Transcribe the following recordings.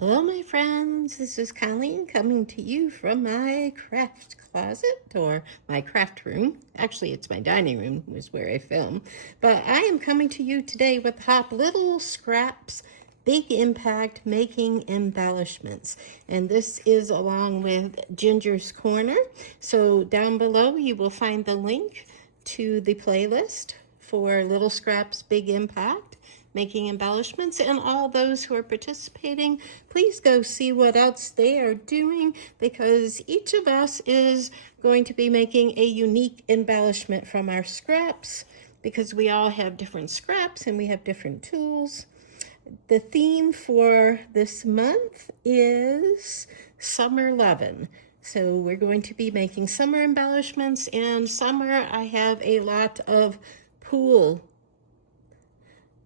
Hello, my friends. This is Colleen coming to you from my craft closet or my craft room. Actually, it's my dining room, is where I film. But I am coming to you today with Hop Little Scraps Big Impact Making Embellishments. And this is along with Ginger's Corner. So down below, you will find the link to the playlist for Little Scraps Big Impact Making Embellishments, and all those who are participating, please go see what else they are doing, because each of us is going to be making a unique embellishment from our scraps, because we all have different scraps and we have different tools. The theme for this month is Summer Lovin'. So we're going to be making summer embellishments, and summer I have a lot of pool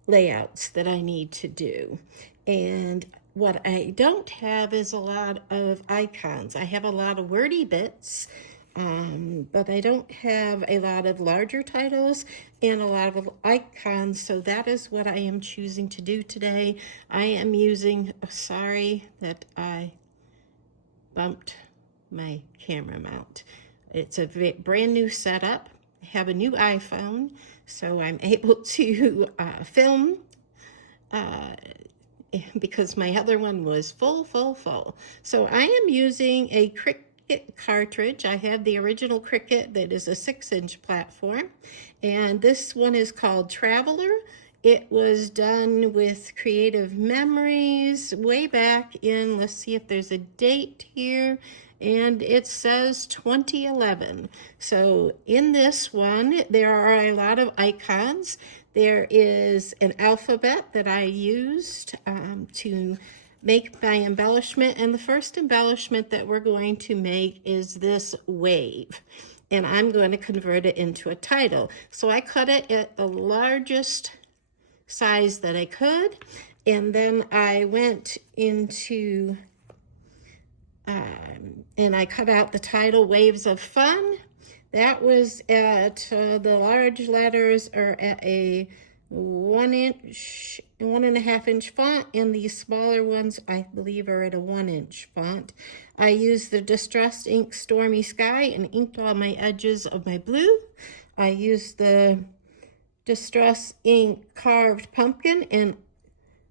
layouts that I need to do. And what I don't have is a lot of icons. I have a lot of wordy bits, but I don't have a lot of larger titles and a lot of icons, so that is what I am choosing to do today. I am using, sorry that I bumped my camera mount. It's a brand new setup. I have a new iPhone, so I'm able to film because my other one was full. So I am using a Cricut cartridge. I have the original Cricut that is a 6-inch platform, and this one is called Traveler. It was done with Creative Memories way back in, let's see if there's a date here, and it says 2011. So in this one, there are a lot of icons. There is an alphabet that I used to make my embellishment, and the first embellishment that we're going to make is this wave. And I'm going to convert it into a title. So I cut it at the largest size that I could, and then I went into and I cut out the title, Waves of Fun. That was at the large letters are at a 1.5 inch font, and the smaller ones I believe are at a 1-inch font. I used the Distress Ink Stormy Sky and inked all my edges of my blue. I used the Distress Ink Carved Pumpkin and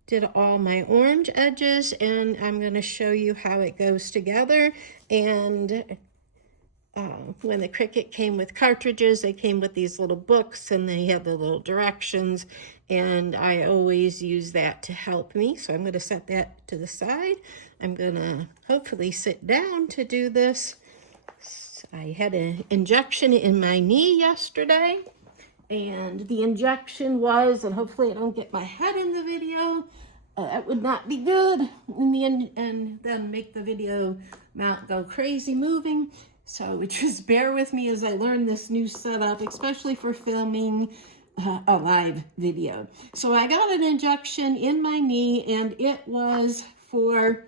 did all my orange edges, and I'm going to show you how it goes together. And when the Cricut came with cartridges, they came with these little books, and they have the little directions, and I always use that to help me. So I'm going to set that to the side. I'm going to hopefully sit down to do this. I had an injection in my knee yesterday, and the injection was, and hopefully I don't get my head in the video, that would not be good in the end, and then make the video mount go crazy moving. So just bear with me as I learn this new setup, especially for filming a live video. So I got an injection in my knee, and it was for,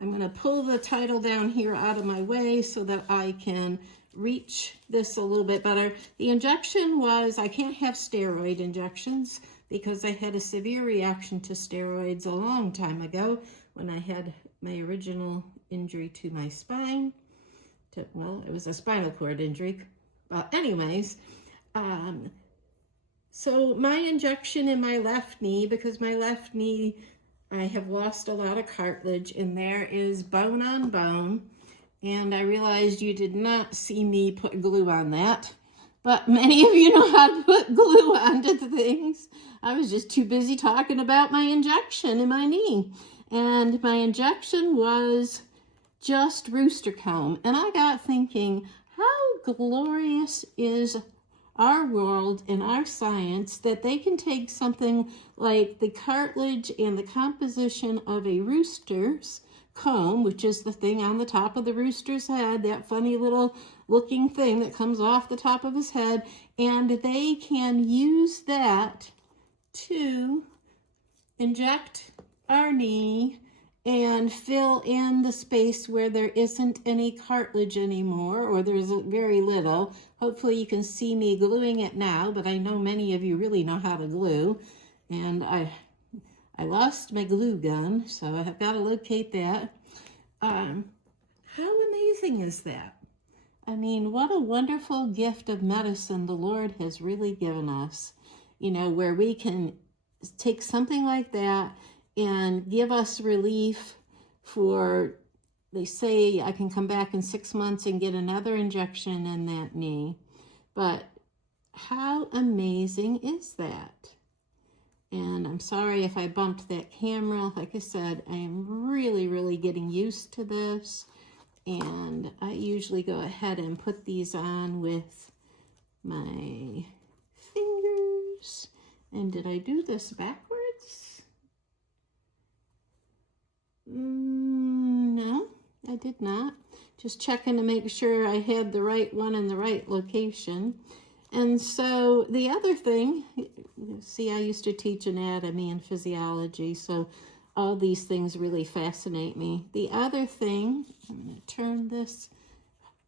I'm going to pull the title down here out of my way so that I can reach this a little bit better. The injection was, I can't have steroid injections because I had a severe reaction to steroids a long time ago when I had my original injury to my spine. Well, it was a spinal cord injury. But anyways, so my injection in my left knee, because my left knee, I have lost a lot of cartilage, and there is bone on bone. And I realized you did not see me put glue on that, but many of you know how to put glue onto things. I was just too busy talking about my injection in my knee. And my injection was just rooster comb. And I got thinking, how glorious is our world and our science that they can take something like the cartilage and the composition of a rooster's comb, which is the thing on the top of the rooster's head, that funny little looking thing that comes off the top of his head, and they can use that to inject our knee and fill in the space where there isn't any cartilage anymore, or there's very little. Hopefully you can see me gluing it now, but I know many of you really know how to glue, and I lost my glue gun, so I've got to locate that. How amazing is that? I mean, what a wonderful gift of medicine the Lord has really given us, you know, where we can take something like that and give us relief for, they say I can come back in 6 months and get another injection in that knee. But how amazing is that? And I'm sorry if I bumped that camera. Like I said, I am really, really getting used to this. And I usually go ahead and put these on with my fingers. And did I do this backwards? No, I did not. Just checking to make sure I had the right one in the right location. And so the other thing, see, I used to teach anatomy and physiology, so all these things really fascinate me. The other thing, I'm going to turn this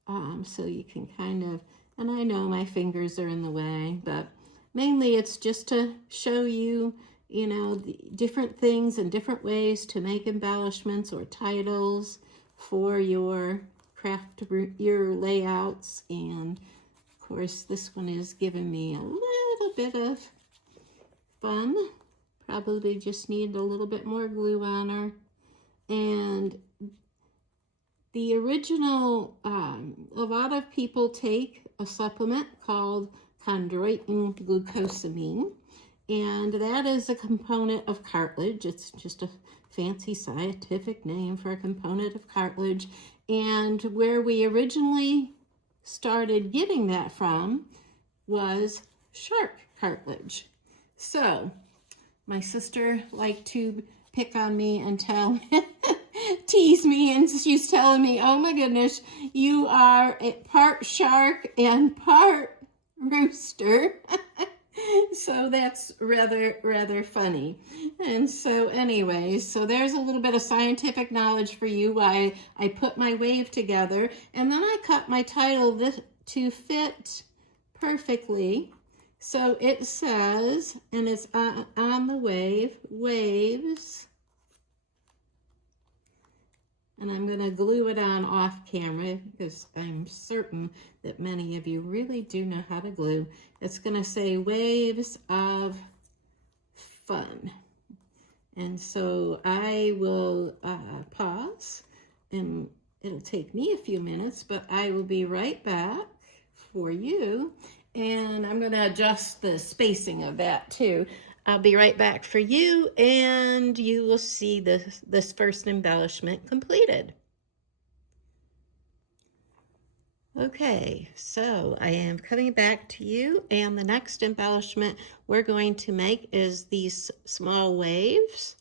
so you can kind of, and I know my fingers are in the way, but mainly it's just to show you, you know, the different things and different ways to make embellishments or titles for your craft, your layouts. And of course, this one is giving me a little bit of fun. Probably just need a little bit more glue on her. And the original, a lot of people take a supplement called chondroitin glucosamine, and that is a component of cartilage. It's just a fancy scientific name for a component of cartilage. And where we originally started getting that from was shark cartilage. So my sister liked to pick on me and tease me, and she's telling me, oh my goodness, you are a part shark and part rooster. So that's rather funny. And so anyways, so there's a little bit of scientific knowledge for you why I put my wave together, and then I cut my title to fit perfectly. So it says, and it's on the wave, waves. And I'm going to glue it on off camera because I'm certain that many of you really do know how to glue. It's going to say waves of fun. And so I will pause, and it'll take me a few minutes, but I will be right back for you. And I'm going to adjust the spacing of that too. I'll be right back for you, and you will see this first embellishment completed. Okay, so I am coming back to you, and the next embellishment we're going to make is these small waves.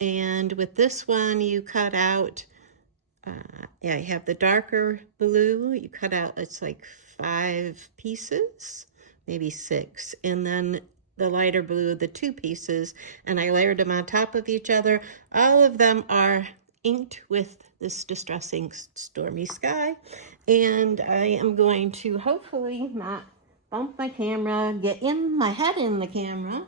And with this one, you cut out, I have the darker blue, you cut out, it's like 5 pieces, maybe 6, and then the lighter blue, the 2 pieces, and I layered them on top of each other. All of them are inked with this Distress Ink Stormy Sky, and I am going to hopefully not bump my camera, get my head in the camera,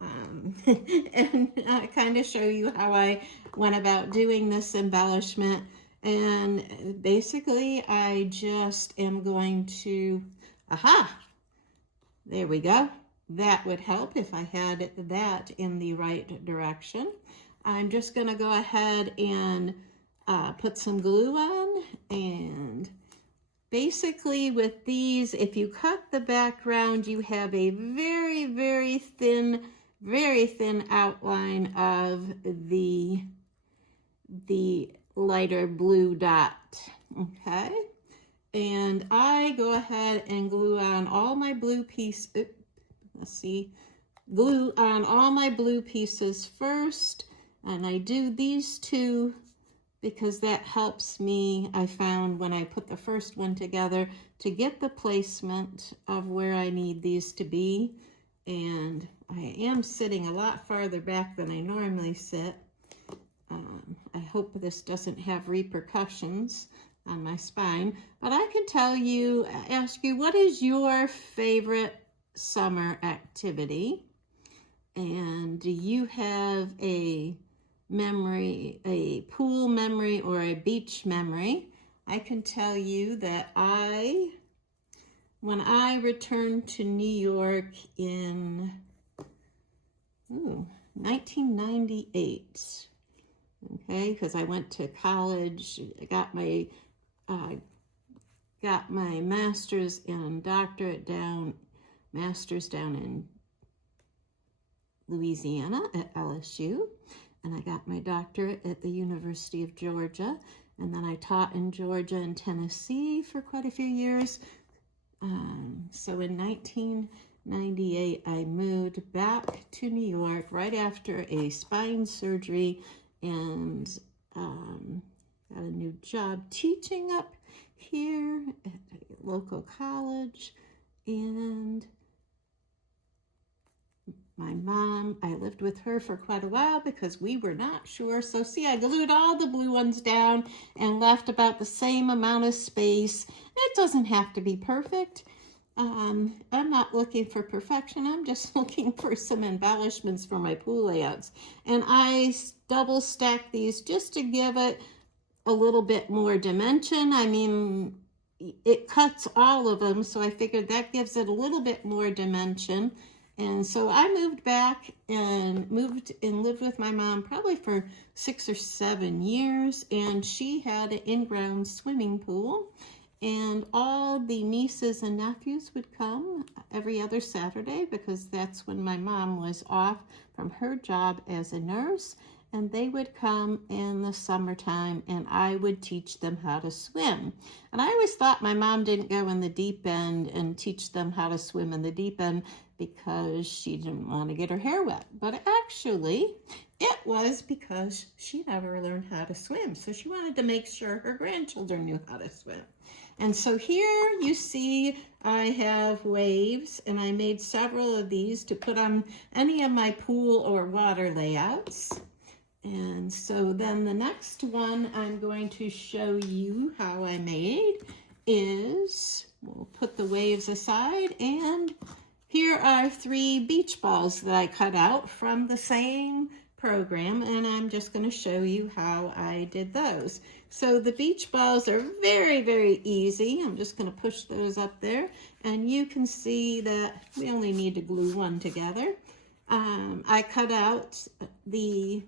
and kind of show you how I went about doing this embellishment. And basically, I just am going to, there we go. That would help if I had that in the right direction. I'm just going to go ahead and put some glue on. And basically with these, if you cut the background, you have a very thin outline of the lighter blue dot, okay? And I go ahead and glue on all my blue pieces. Let's see, glue on all my blue pieces first, and I do these 2 because that helps me, I found, when I put the first one together, to get the placement of where I need these to be. And I am sitting a lot farther back than I normally sit. I hope this doesn't have repercussions on my spine, but I can ask you, what is your favorite summer activity? And do you have a memory, a pool memory or a beach memory? I can tell you that when I returned to New York in 1998, okay, because I went to college, got my master's and master's down in Louisiana at LSU, and I got my doctorate at the University of Georgia, and then I taught in Georgia and Tennessee for quite a few years. So in 1998, I moved back to New York right after a spine surgery, and got a new job teaching up here at a local college. And my mom, I lived with her for quite a while because we were not sure. So see, I glued all the blue ones down and left about the same amount of space. It doesn't have to be perfect. I'm not looking for perfection. I'm just looking for some embellishments for my pool layouts. And I double stack these just to give it a little bit more dimension. I mean, it cuts all of them, so I figured that gives it a little bit more dimension. And so I moved back and lived with my mom probably for 6 or 7 years, and she had an in-ground swimming pool, and all the nieces and nephews would come every other Saturday because that's when my mom was off from her job as a nurse, and they would come in the summertime and I would teach them how to swim. And I always thought my mom didn't go in the deep end and teach them how to swim in the deep end because she didn't want to get her hair wet. But actually, it was because she never learned how to swim. So she wanted to make sure her grandchildren knew how to swim. And so here you see I have waves, and I made several of these to put on any of my pool or water layouts. And so then the next one I'm going to show you how I made is, we'll put the waves aside, and here are 3 beach balls that I cut out from the same program, and I'm just going to show you how I did those. So the beach balls are very, very easy. I'm just going to push those up there, and you can see that we only need to glue one together. I cut out the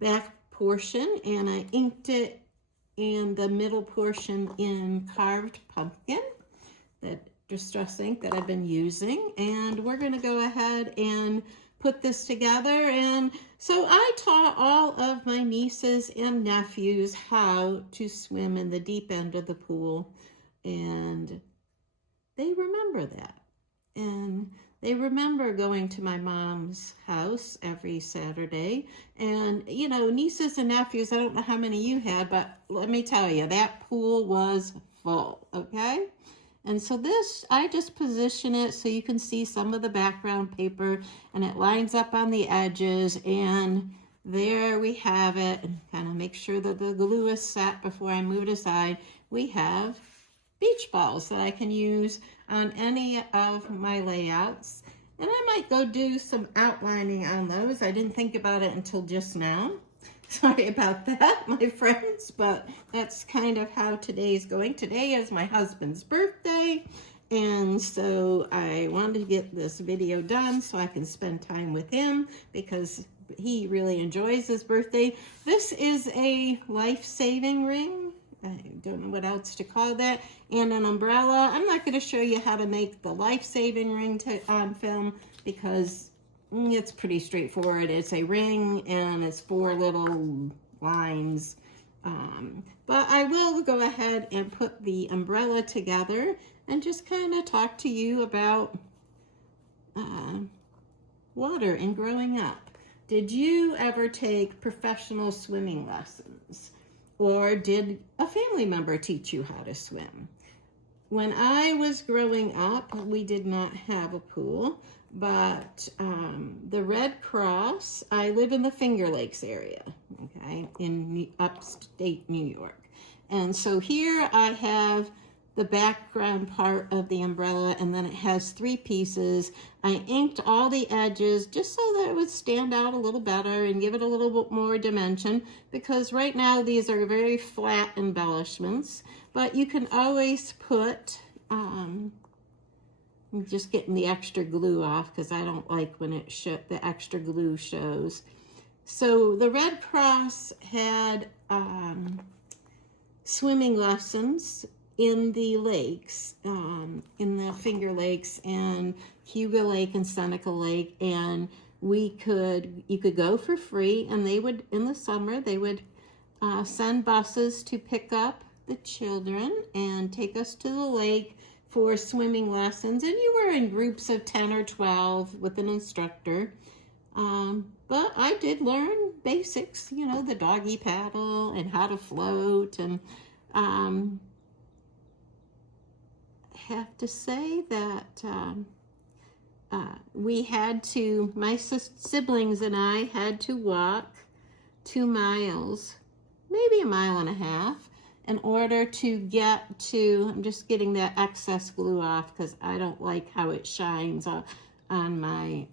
back portion and I inked it in the middle portion in carved pumpkin, that distress ink that I've been using, and we're going to go ahead and put this together. And so I taught all of my nieces and nephews how to swim in the deep end of the pool, and they remember that. And they remember going to my mom's house every Saturday. And, you know, nieces and nephews, I don't know how many you had, but let me tell you, that pool was full, okay? And so this, I just position it so you can see some of the background paper, and it lines up on the edges, and there we have it. And kind of make sure that the glue is set before I move it aside. We have beach balls that I can use on any of my layouts. And I might go do some outlining on those. I didn't think about it until just now. Sorry about that, my friends, but that's kind of how today's going. Today is my husband's birthday, and so I wanted to get this video done so I can spend time with him because he really enjoys his birthday. This is a life-saving ring. I don't know what else to call that, and an umbrella. I'm not going to show you how to make the life-saving ring on film because it's pretty straightforward. It's a ring and it's 4 little lines. But I will go ahead and put the umbrella together and just kind of talk to you about water and growing up. Did you ever take professional swimming lessons? Or did a family member teach you how to swim? When I was growing up, we did not have a pool, but the Red Cross, I live in the Finger Lakes area, okay, in upstate New York. And so here I have the background part of the umbrella, and then it has 3 pieces. I inked all the edges just so that it would stand out a little better and give it a little bit more dimension, because right now these are very flat embellishments, but you can always put, I'm just getting the extra glue off because I don't like when the extra glue shows. So the Red Cross had swimming lessons in the lakes, in the Finger Lakes and Hugo Lake and Seneca Lake, and you could go for free, and they would, in the summer, they would send buses to pick up the children and take us to the lake for swimming lessons, and you were in groups of 10 or 12 with an instructor. But I did learn basics, you know, the doggy paddle and how to float, and have to say that we had to, my siblings and I had to walk 2 miles, maybe 1.5 miles, in order to get to, I'm just getting that excess glue off because I don't like how it shines on my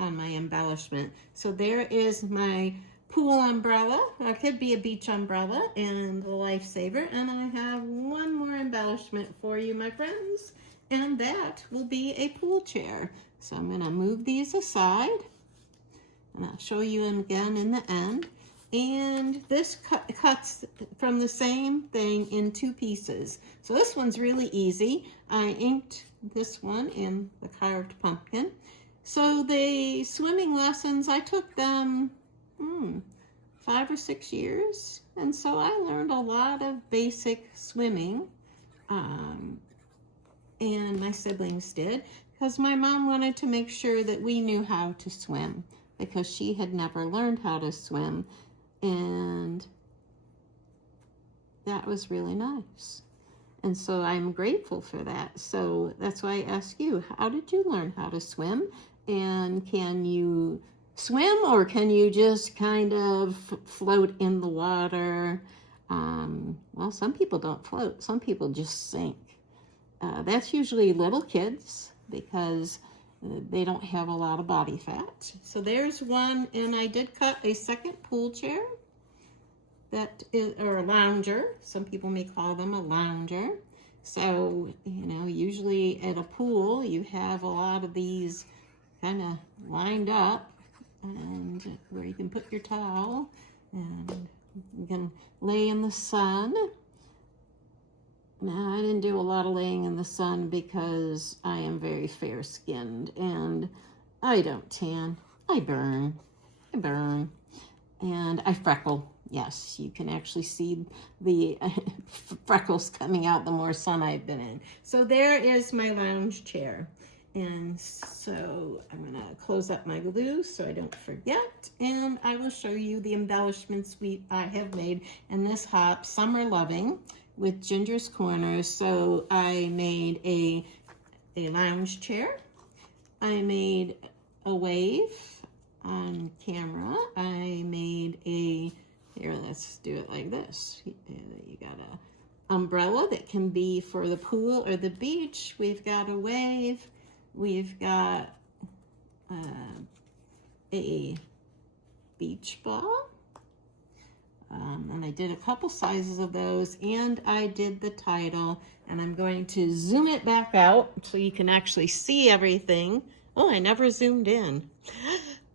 embellishment. So there is my pool umbrella. That could be a beach umbrella and a lifesaver. And I have one more embellishment for you, my friends, and that will be a pool chair. So I'm going to move these aside, and I'll show you them again in the end. And this cuts from the same thing in 2 pieces. So this one's really easy. I inked this one in the carved pumpkin. So the swimming lessons, I took them 5 or 6 years, and so I learned a lot of basic swimming, and my siblings did, because my mom wanted to make sure that we knew how to swim, because she had never learned how to swim, and that was really nice. And so I'm grateful for that. So that's why I ask you, how did you learn how to swim? And can you swim, or can you just kind of float in the water? Well, some people don't float. Some people just sink. That's usually little kids because they don't have a lot of body fat. So there's one, and I did cut a second pool chair. That is, or a lounger. Some people may call them a lounger. So, you know, usually at a pool, you have a lot of these kind of lined up, and where you can put your towel, and you can lay in the sun. Now, I didn't do a lot of laying in the sun because I am very fair-skinned, and I don't tan. I burn, and I freckle. Yes, you can actually see the freckles coming out the more sun I've been in. So there is my lounge chair. And so I'm going to close up my glue so I don't forget. And I will show you the embellishments I have made in this hop, Summer Loving, with Ginger's Corners. So I made a lounge chair. I made a wave on camera. I made here, let's do it like this. You got an umbrella that can be for the pool or the beach. We've got a wave. We've got a beach ball. And I did a couple sizes of those, and I did the title, and I'm going to zoom it back out so you can actually see everything. Oh, I never zoomed in.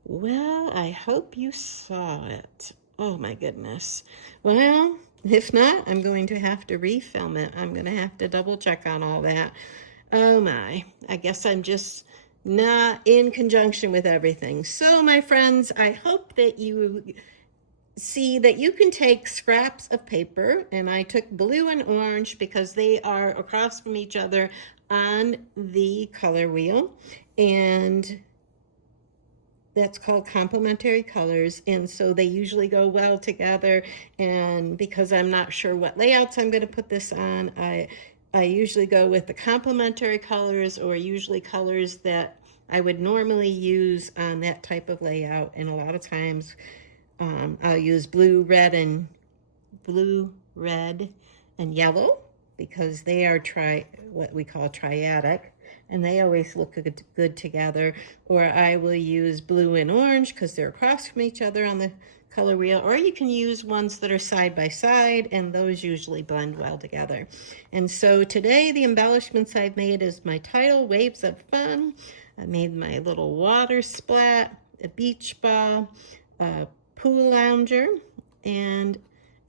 Well, I hope you saw it. Oh my goodness. Well, if not, I'm going to have to refilm it. I'm going to have to double check on all that. Oh my, I guess I'm just not in conjunction with everything. So my friends, I hope that you see that you can take scraps of paper, and I took blue and orange because they are across from each other on the color wheel, and that's called complementary colors, and so they usually go well together. And because I'm not sure what layouts I'm going to put this on, I usually go with the complementary colors, or usually colors that I would normally use on that type of layout. And a lot of times I'll use blue, red, and yellow. because they are what we call triadic, and they always look good together. Or I will use blue and orange because they're across from each other on the color wheel, or you can use ones that are side by side, and those usually blend well together. And so today the embellishments I've made is my title, Waves of Fun. I made my little water splat, a beach ball, a pool lounger, and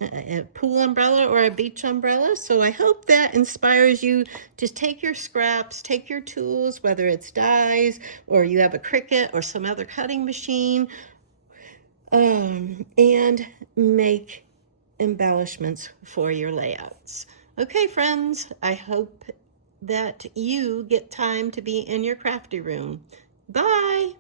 a pool umbrella or a beach umbrella. So I hope that inspires you to take your scraps, take your tools, whether it's dies or you have a Cricut or some other cutting machine, and make embellishments for your layouts. Okay, friends, I hope that you get time to be in your crafty room. Bye.